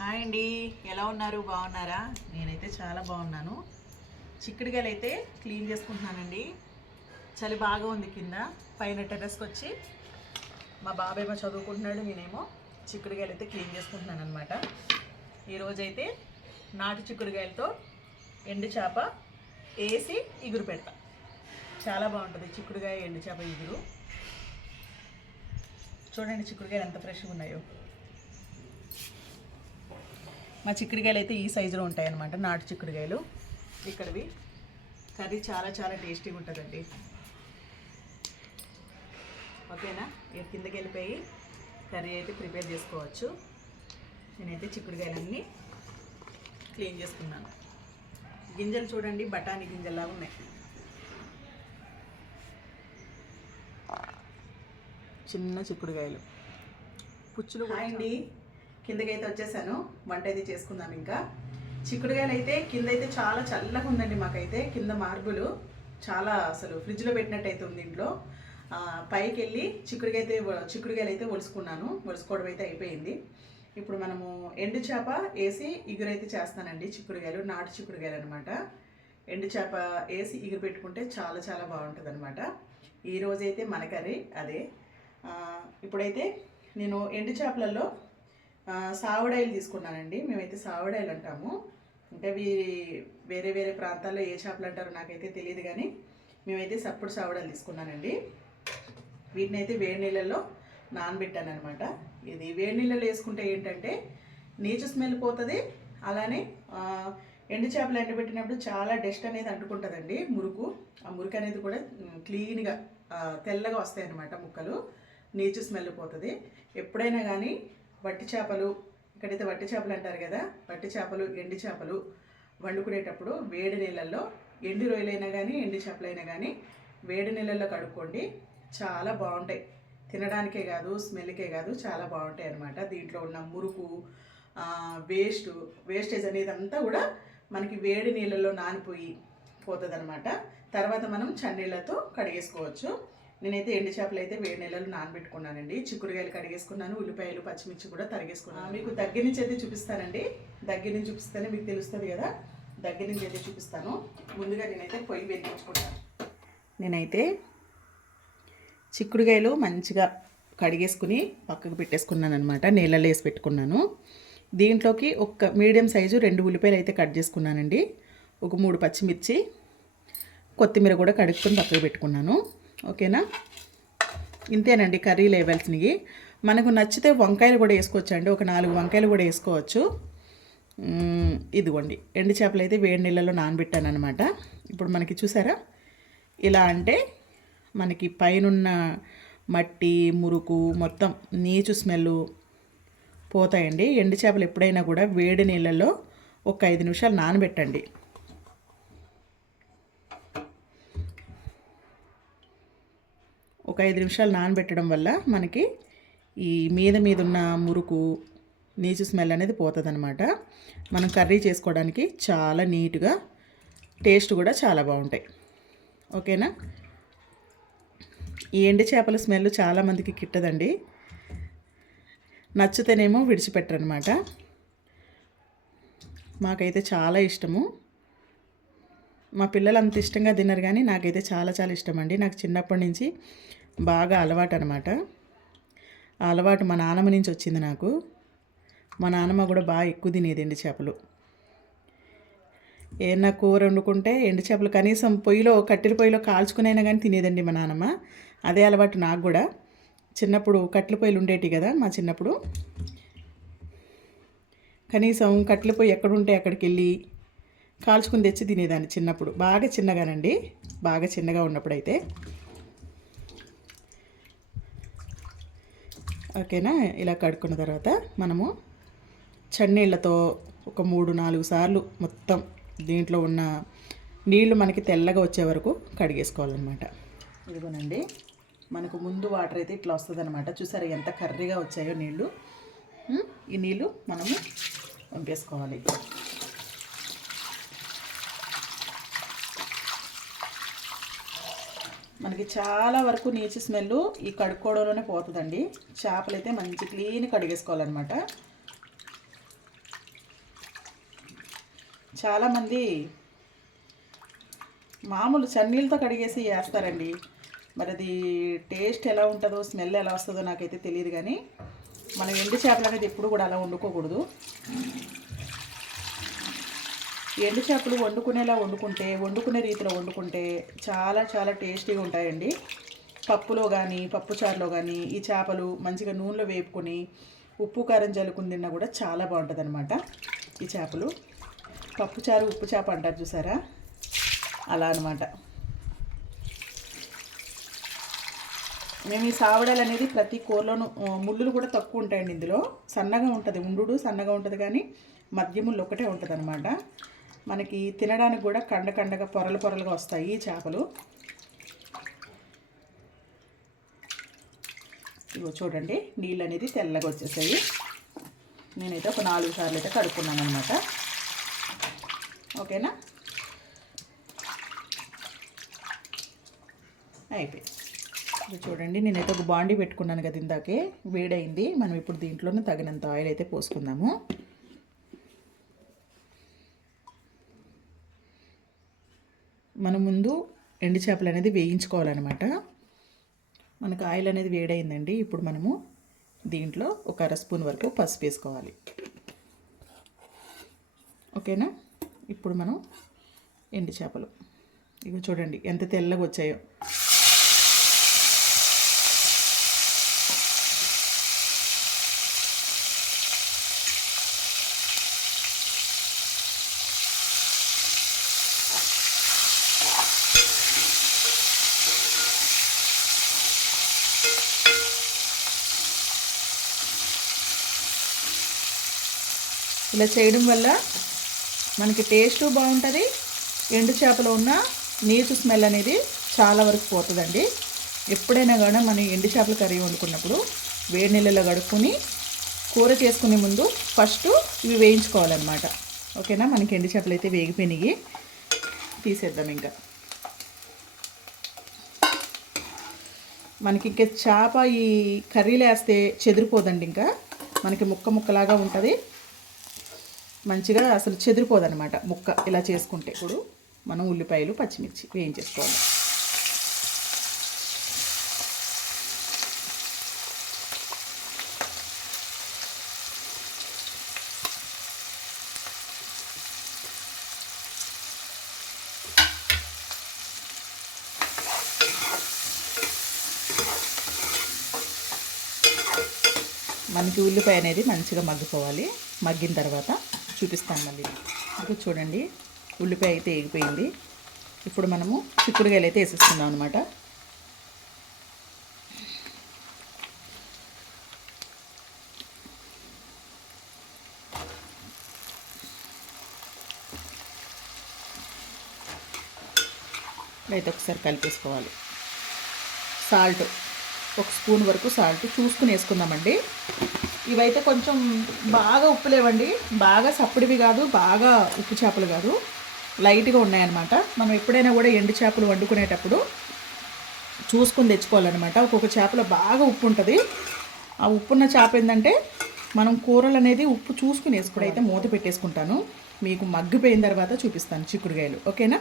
Hi అండి, ఎలా ఉన్నారు? బాగున్నారా? నేనైతే చాలా బాగున్నాను. చిక్కుడుగాయలు అయితే క్లీన్ చేసుకుంటున్నానండి. చలి బాగా ఉంది కింద. పైన టెర్రస్కి వచ్చి మా బాబాయ్ ఏమో చదువుకుంటున్నాడు, నేనేమో చిక్కుడుగాయలు అయితే క్లీన్ చేసుకుంటున్నాను అనమాట. ఈరోజైతే నాటు చిక్కుడుగాయలతో ఎండు చేప వేసి ఇగురు పెడతా. చాలా బాగుంటుంది చిక్కుడుగాయ ఎండు చేప ఇగురు. చూడండి చిక్కుడుగాయలు ఎంత ఫ్రెష్గా ఉన్నాయో. మా చిక్కుడుగాయలు అయితే ఈ సైజులో ఉంటాయన్నమాట, నాటు చిక్కుడుగాయలు. ఇక్కడవి కర్రీ చాలా చాలా టేస్టీగా ఉంటుందండి. ఓకేనా? ఇక కిందకి వెళ్ళిపోయి కర్రీ అయితే ప్రిపేర్ చేసుకోవచ్చు. నేనైతే చిక్కుడుగాయలన్నీ క్లీన్ చేసుకున్నాను. గింజలు చూడండి, బఠానీ గింజల్లా ఉన్నాయి. చిన్న చిక్కుడుగాయలు, పుచ్చులు కూడా. అండి, కిందకైతే వచ్చేసాను. వంట అయితే చేసుకుందాం. ఇంకా చిక్కుడుగాయలు అయితే కింద అయితే చాలా చల్లగా ఉందండి. మాకైతే కింద మార్బులు చాలా అసలు ఫ్రిడ్జ్లో పెట్టినట్టయితే ఉంది ఇంట్లో. పైకి వెళ్ళి చిక్కుడుగాయలు అయితే ఒలుసుకోవడం అయితే అయిపోయింది. ఇప్పుడు మనము ఎండు చేప వేసి ఇగురైతే చేస్తానండి. చిక్కుడుగాయలు, నాటు చిక్కుడుగాయలు అనమాట. ఎండు చేప వేసి ఇగురు పెట్టుకుంటే చాలా చాలా బాగుంటుంది అనమాట. ఈరోజైతే మన కర్రీ అదే. ఇప్పుడైతే నేను ఎండు చేపలలో సావడాయిలు తీసుకున్నానండి. మేమైతే సావడాయిలు అంటాము. అంటే వేరే వేరే ప్రాంతాల్లో ఏ చేపలు అంటారో నాకైతే తెలియదు, కానీ మేమైతే సప్పుడు సావడాయిలు తీసుకున్నానండి. వీటిని అయితే వేడి నీళ్ళల్లో నానబెట్టాను అనమాట. ఇది వేడి నీళ్ళలో వేసుకుంటే ఏంటంటే నీచు స్మెల్ పోతుంది. అలానే ఎండు చేపలు ఎండబెట్టినప్పుడు చాలా డస్ట్ అనేది అంటుకుంటుందండి, మురుకు. ఆ మురుకు అనేది కూడా క్లీన్గా తెల్లగా వస్తాయి అన్నమాట ముక్కలు. నీచు స్మెల్ పోతుంది. ఎప్పుడైనా కానీ వట్టి చేపలు, ఇక్కడైతే వట్టి చేపలు అంటారు కదా, వట్టి చేపలు, ఎండు చేపలు వండుకునేటప్పుడు వేడి నీళ్ళల్లో, ఎండు రొయ్యలైనా కానీ ఎండు చేపలైనా కానీ వేడి నీళ్ళల్లో కడుక్కోండి. చాలా బాగుంటాయి. తినడానికే కాదు, స్మెల్కే కాదు, చాలా బాగుంటాయి అన్నమాట. దీంట్లో ఉన్న మురుకు, వేస్టేజ్ అనేది అంతా కూడా మనకి వేడి నీళ్ళల్లో నానిపోయి పోతుంది అనమాట. తర్వాత మనం చన్నీళ్ళతో కడిగేసుకోవచ్చు. నేనైతే ఎండు చేపలు అయితే వేడి నీళ్ళలో నానబెట్టుకున్నానండి. చిక్కుడుగాయలు కడిగేసుకున్నాను. ఉల్లిపాయలు, పచ్చిమిర్చి కూడా తరిగేసుకున్నాను. మీకు దగ్గర నుంచి అయితే చూపిస్తానండి. దగ్గర నుంచి చూపిస్తేనే మీకు తెలుస్తుంది కదా. దగ్గర నుంచి అయితే చూపిస్తాను. ముందుగా నేనైతే పొయ్యి వెలిగించుకుంటాను. నేనైతే చిక్కుడుగాయలు మంచిగా కడిగేసుకుని పక్కకు పెట్టేసుకున్నాను అనమాట. నీళ్ళలో వేసి పెట్టుకున్నాను. దీంట్లోకి ఒక మీడియం సైజు 2 ఉల్లిపాయలు అయితే కట్ చేసుకున్నానండి. ఒక 3 పచ్చిమిర్చి, కొత్తిమీర కూడా కడుక్కొని పక్కకు పెట్టుకున్నాను. ఓకేనా? ఇంతేనండి కర్రీ లేవల్సినవి. మనకు నచ్చితే వంకాయలు కూడా వేసుకోవచ్చు అండి. ఒక 4 వంకాయలు కూడా వేసుకోవచ్చు. ఇదిగోండి ఎండు చేపలు అయితే వేడి నీళ్ళలో నానబెట్టాను అనమాట. ఇప్పుడు మనకి చూసారా, ఇలా అంటే మనకి పైనున్న మట్టి, మురుకు మొత్తం నీచు స్మెల్ పోతాయండి. ఎండు చేపలు ఎప్పుడైనా కూడా వేడి నీళ్ళల్లో ఒక 5 నిమిషాలు నానబెట్టండి. ఒక 5 నిమిషాలు నానబెట్టడం వల్ల మనకి ఈ మీద ఉన్న మురుకు, నీచు స్మెల్ అనేది పోతుంది అనమాట. మనం కర్రీ చేసుకోవడానికి చాలా నీట్గా, టేస్ట్ కూడా చాలా బాగుంటాయి. ఓకేనా? ఈ ఎండు చేపల స్మెల్ చాలామందికి కిట్టదండి. నచ్చితేనేమో విడిచిపెట్టరనమాట. మాకైతే చాలా ఇష్టము. మా పిల్లలు అంత ఇష్టంగా తిన్నారు, కానీ నాకైతే చాలా చాలా ఇష్టం అండి. నాకు చిన్నప్పటి నుంచి బాగా అలవాటు అనమాట. ఆ అలవాటు మా నాన్నమ్మ నుంచి వచ్చింది నాకు. మా నాన్నమ్మ కూడా బాగా ఎక్కువ తినేది ఎండు చేపలు. ఏమన్నా కూర వండుకుంటే ఎండు చేపలు కనీసం కట్టెల పొయ్యిలో కాల్చుకునైనా కానీ తినేదండి మా నాన్నమ్మ. అదే అలవాటు నాకు కూడా. చిన్నప్పుడు కట్టెల పొయ్యిలు ఉండేటి కదా మా చిన్నప్పుడు. కనీసం కట్టెల పొయ్యి ఎక్కడుంటే అక్కడికి వెళ్ళి కాల్చుకుని తెచ్చి తినేదాన్ని చిన్నప్పుడు. బాగా చిన్నగానండి, బాగా చిన్నగా ఉన్నప్పుడైతే. ఓకేనా? ఇలా కడుక్కున్న తర్వాత మనము చన్నీళ్ళతో ఒక 3-4 సార్లు మొత్తం దీంట్లో ఉన్న నీళ్లు మనకి తెల్లగా వచ్చే వరకు కడిగేసుకోవాలన్నమాట. ఇదిగోనండి, మనకు ముందు వాటర్ అయితే ఇట్లా వస్తుంది అనమాట. చూసారా ఎంత కర్రీగా వచ్చాయో నీళ్ళు. ఈ నీళ్ళు మనము వంపేసుకోవాలి. మనకి చాలా వరకు నీచు స్మెల్ ఈ కడుక్కోవడంలోనే పోతుందండి. చేపలు అయితే మంచి క్లీన్ కడిగేసుకోవాలన్నమాట. చాలామంది మామూలు చన్నీళ్ళతో కడిగేసి వేస్తారండి. మరి అది టేస్ట్ ఎలా ఉంటుందో, స్మెల్ ఎలా వస్తుందో నాకైతే తెలియదు. కానీ మనం ఎండు చేపలు అనేది ఎప్పుడు కూడా అలా వండుకోకూడదు. ఎండు చేపలు వండుకునేలా వండుకునే రీతిలో వండుకుంటే చాలా చాలా టేస్టీగా ఉంటాయండి. పప్పులో కానీ పప్పుచారులో కానీ ఈ చేపలు మంచిగా నూనెలో వేపుకొని ఉప్పు కారం జల్లుకుని తిన్నా కూడా చాలా బాగుంటుంది అనమాట. ఈ చేపలు పప్పుచారు ఉప్పు చేప అంటారు చూసారా, అలా అనమాట. మేము ఈ సావడాలు అనేది ప్రతి కూరలోనూ ముళ్ళులు కూడా తక్కువ ఉంటాయండి. ఇందులో సన్నగా ఉంటుంది, ఉండు సన్నగా ఉంటుంది, కానీ మధ్య ముళ్ళు ఒకటే ఉంటుంది అనమాట. మనకి తినడానికి కూడా కండగా పొరలుగా వస్తాయి ఈ చేపలు. ఇగో చూడండి, నీళ్ళు అనేది తెల్లగా వచ్చేసాయి. నేనైతే ఒక 4 సార్లు అయితే కడుక్కున్నాను అనమాట. ఓకేనా, అయిపోయి. చూడండి, నేనైతే ఒక బాండీ పెట్టుకున్నాను కదా ఇందాకే, వేడైంది. మనం ఇప్పుడు దీంట్లోనే తగినంత ఆయిల్ అయితే పోసుకుందాము. మనం ముందు ఎండు చేపలు అనేది వేయించుకోవాలన్నమాట. మనకు ఆయిల్ అనేది వేడైందండి. ఇప్పుడు మనము దీంట్లో ఒక 1/2 స్పూన్ వరకు పసుపు వేసుకోవాలి. ఓకేనా, ఇప్పుడు మనం ఎండు చేపలు ఇవి చూడండి ఎంత తెల్లగా వచ్చాయో. ఇలా చేయడం వల్ల మనకి టేస్ట్ బాగుంటుంది. ఎండు చేపలో ఉన్న నీచు స్మెల్ అనేది చాలా వరకు పోతుందండి. ఎప్పుడైనా కానీ మనం ఎండు చేపల కర్రీ వండుకున్నప్పుడు వేడి నీళ్ళలో కడుక్కొని కూర చేసుకునే ముందు ఫస్ట్ ఇవి వేయించుకోవాలన్నమాట. ఓకేనా, మనకి ఎండు చేపలు అయితే వేగిపోయినాయి. తీసేద్దాం. ఇంకా మనకి ఇంకా చేప ఈ కర్రీలో వేస్తే చెదిరిపోదండి. ఇంకా మనకి ముక్కలాగా ఉంటుంది, మంచిగా అసలు చెదిరిపోదన్నమాట ముక్క ఇలా చేసుకుంటే. ఇప్పుడు మనం ఉల్లిపాయలు పచ్చిమిర్చి వేయించేసుకోవాలి. మనకి ఉల్లిపాయ అనేది మంచిగా మగ్గిపోవాలి. మగ్గిన తర్వాత చూపిస్తాను మళ్ళీ. ఇప్పుడు చూడండి, ఉల్లిపాయ అయితే వేగిపోయింది. ఇప్పుడు మనము చిక్కుడుకాయలు అయితే వేసేస్తున్నాం అనమాట. అయితే ఒకసారి కలిపేసుకోవాలి. సాల్ట్ 1 స్పూన్ వరకు సాల్ట్ చూసుకుని వేసుకుందామండి. ఇవైతే కొంచెం బాగా ఉప్పు లేవండి, బాగా సప్పుడివి కాదు, బాగా ఉప్పు చేపలు కాదు, లైట్గా ఉన్నాయన్నమాట. మనం ఎప్పుడైనా కూడా ఎండు చేపలు వండుకునేటప్పుడు చూసుకుని తెచ్చుకోవాలన్నమాట. ఒక్కొక్క చేపలో బాగా ఉప్పు ఉంటుంది. ఆ ఉప్పున్న చేప ఏంటంటే మనం కూరలు అనేది ఉప్పు చూసుకుని వేసుకోవడం. అయితే మూత పెట్టేసుకుంటాను, మీకు మగ్గిపోయిన తర్వాత చూపిస్తాను చిక్కుడుకాయలు. ఓకేనా,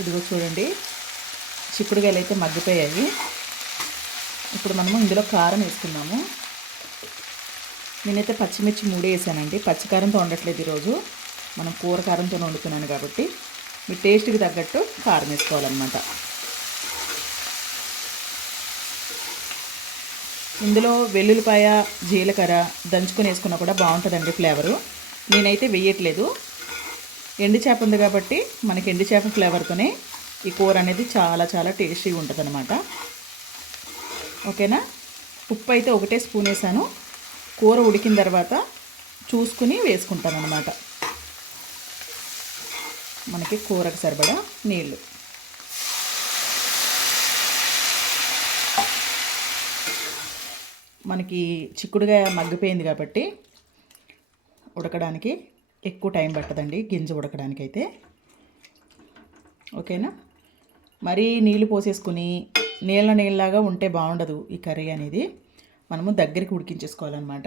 ఇదిగో చూడండి, చిక్కుడుకాయలు అయితే మగ్గిపోయాయి. ఇప్పుడు మనము ఇందులో కారం వేసుకున్నాము. నేనైతే పచ్చిమిర్చి 3 వేసానండి. పచ్చికారంతో వండట్లేదు ఈరోజు, మనం కూర కారంతో వండుతున్నాను కాబట్టి మీ టేస్ట్కి తగ్గట్టు కారం వేసుకోవాలన్నమాట. ఇందులో వెల్లుల్లిపాయ జీలకర్ర దంచుకొని వేసుకున్నా కూడా బాగుంటుందండి ఫ్లేవరు. నేనైతే వేయట్లేదు, ఎండు చేప ఉంది కాబట్టి మనకి ఎండు చేప ఫ్లేవర్తోనే ఈ కూర అనేది చాలా చాలా టేస్టీగా ఉంటుంది అనమాట. ఓకేనా, ఉప్పు అయితే 1 స్పూన్ వేసాను. కూర ఉడికిన తర్వాత చూసుకుని వేసుకుంటాను అనమాట. మనకి కూరకు సరిపడా నీళ్ళు. మనకి చిక్కుడుగా మగ్గిపోయింది కాబట్టి ఉడకడానికి ఎక్కువ టైం పట్టదండి, గింజ ఉడకడానికి అయితే. ఓకేనా. మరీ నీళ్ళు పోసేసుకుని నీళ్ళలాగా ఉంటే బాగుండదు ఈ కర్రీ అనేది. మనము దగ్గరికి ఉడికించేసుకోవాలన్నమాట.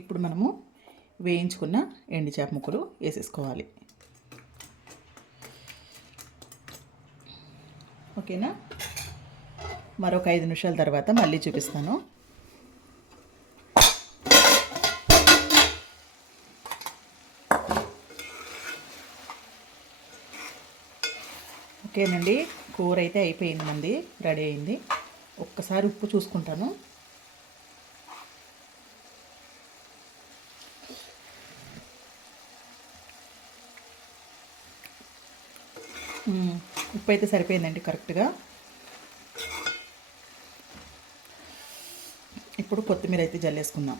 ఇప్పుడు మనము వేయించుకున్న ఎండు చేప ముక్కలు వేసేసుకోవాలి. ఓకేనా. మరొక 5 నిమిషాల తర్వాత మళ్ళీ చూపిస్తాను. ఓకేనండి, కూర అయితే అయిపోయింది, రెడీ అయింది. ఒక్కసారి ఉప్పు చూసుకుంటాను. ఉప్పు అయితే సరిపోయిందండి కరెక్ట్గా. ఇప్పుడు కొత్తిమీర అయితే జల్లేసుకుందాం.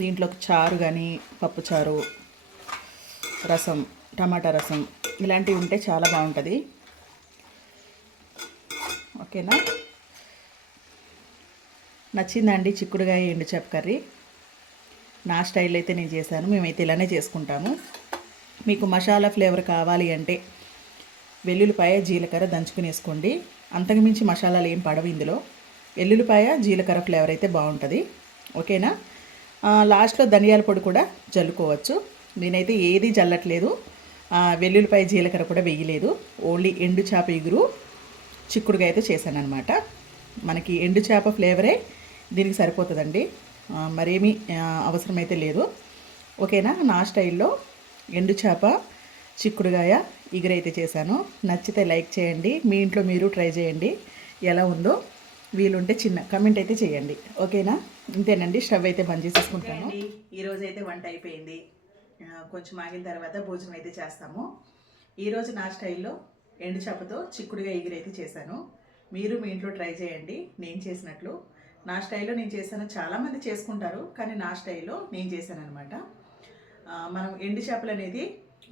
దీంట్లోకి చారు కానీ పప్పుచారు, రసం, టమాటా రసం ఇలాంటివి ఉంటే చాలా బాగుంటుంది. ఓకేనా. నచ్చిందండి చిక్కుడుగాయ ఎండు చేప కర్రీ. నా స్టైల్ అయితే నేను చేశాను. మేమైతే ఇలానే చేసుకుంటాము. మీకు మసాలా ఫ్లేవర్ కావాలి అంటే వెల్లుల్లిపాయ జీలకర్ర దంచుకుని వేసుకోండి. అంతకుమించి మసాలాలు ఏం పడవు ఇందులో. వెల్లుల్లిపాయ జీలకర్ర ఫ్లేవర్ అయితే బాగుంటుంది. ఓకేనా. లాస్ట్లో ధనియాల పొడి కూడా జల్లుకోవచ్చు. నేనైతే ఏది జల్లట్లేదు, వెల్లుల్లిపాయ జీలకర్ర కూడా వేయలేదు. ఓన్లీ ఎండు చేప ఇగురు చిక్కుడుగా అయితే చేశాను అనమాట. మనకి ఎండు చేప ఫ్లేవరే దీనికి సరిపోతుందండి, మరేమీ అవసరమైతే లేదు. ఓకేనా. నా స్టైల్లో ఎండు చేప చిక్కుడుగాయ ఇగురైతే చేశాను. నచ్చితే లైక్ చేయండి, మీ ఇంట్లో మీరు ట్రై చేయండి. ఎలా ఉందో వీలుంటే చిన్న కమెంట్ అయితే చేయండి. ఓకేనా. ఇంతేనండి, స్టవ్ అయితే బంద్ చేసేసుకుంటాను. ఈరోజు అయితే వంట అయిపోయింది. కొంచెం ఆగిన తర్వాత భోజనం అయితే చేస్తాము. ఈరోజు నా స్టైల్లో ఎండు చేపతో చిక్కుడుగా ఎగురైతే చేశాను. మీరు మీ ఇంట్లో ట్రై చేయండి నేను చేసినట్లు. నా స్టైల్లో నేను చేశాను. చాలామంది చేసుకుంటారు, కానీ నా స్టైల్లో నేను చేశాను అనమాట. మనం ఎండు చేపలు అనేది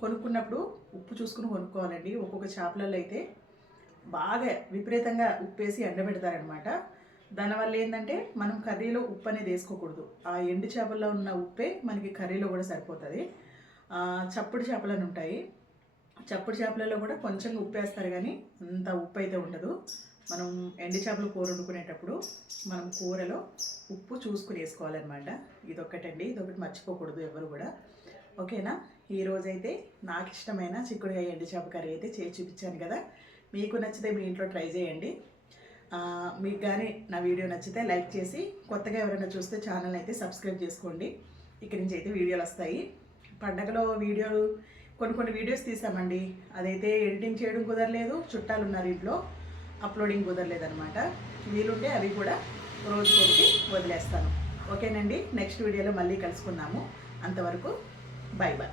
కొనుక్కున్నప్పుడు ఉప్పు చూసుకుని కొనుక్కోవాలండి. ఒక్కొక్క చేపలలో అయితే బాగా విపరీతంగా ఉప్పు వేసి ఎండబెడతారనమాట. దానివల్ల ఏంటంటే మనం కర్రీలో ఉప్పు అనేది వేసుకోకూడదు. ఆ ఎండు చేపల్లో ఉన్న ఉప్పే మనకి కర్రీలో కూడా సరిపోతుంది. చప్పుడు చేపలని ఉంటాయి, చప్పుడు చేపలలో కూడా కొంచెం ఉప్పు వేస్తారు, కానీ అంత ఉప్పు అయితే ఉండదు. మనం ఎండు చేపలు కూర వండుకునేటప్పుడు మనం కూరలో ఉప్పు చూసుకుని వేసుకోవాలన్నమాట. ఇదొక్కటండి, ఇదొకటి మర్చిపోకూడదు ఎవరు కూడా. ఓకేనా. ఈరోజైతే నాకు ఇష్టమైన చిక్కుడుకాయ ఎండు చేప కర్రీ అయితే చేసి చూపించాను కదా. మీకు నచ్చితే మీ ఇంట్లో ట్రై చేయండి. మీకు కానీ నా వీడియో నచ్చితే లైక్ చేసి, కొత్తగా ఎవరైనా చూస్తే ఛానల్ అయితే సబ్స్క్రైబ్ చేసుకోండి. ఇక్కడి నుంచి అయితే వీడియోలు వస్తాయి. పండగలో వీడియోలు కొన్ని వీడియోస్ తీసామండి, అదైతే ఎడిటింగ్ చేయడం కుదరలేదు. చుట్టాలు ఉన్నారు ఇంట్లో, అప్లోడింగ్ కుదరలేదనమాట. వీలుంటే అవి కూడా రోజుకొకటి వదిలేస్తాను. ఓకేనండి. నెక్స్ట్ వీడియోలో మళ్ళీ కలుసుకుందాము. అంతవరకు బాయ్ బాయ్.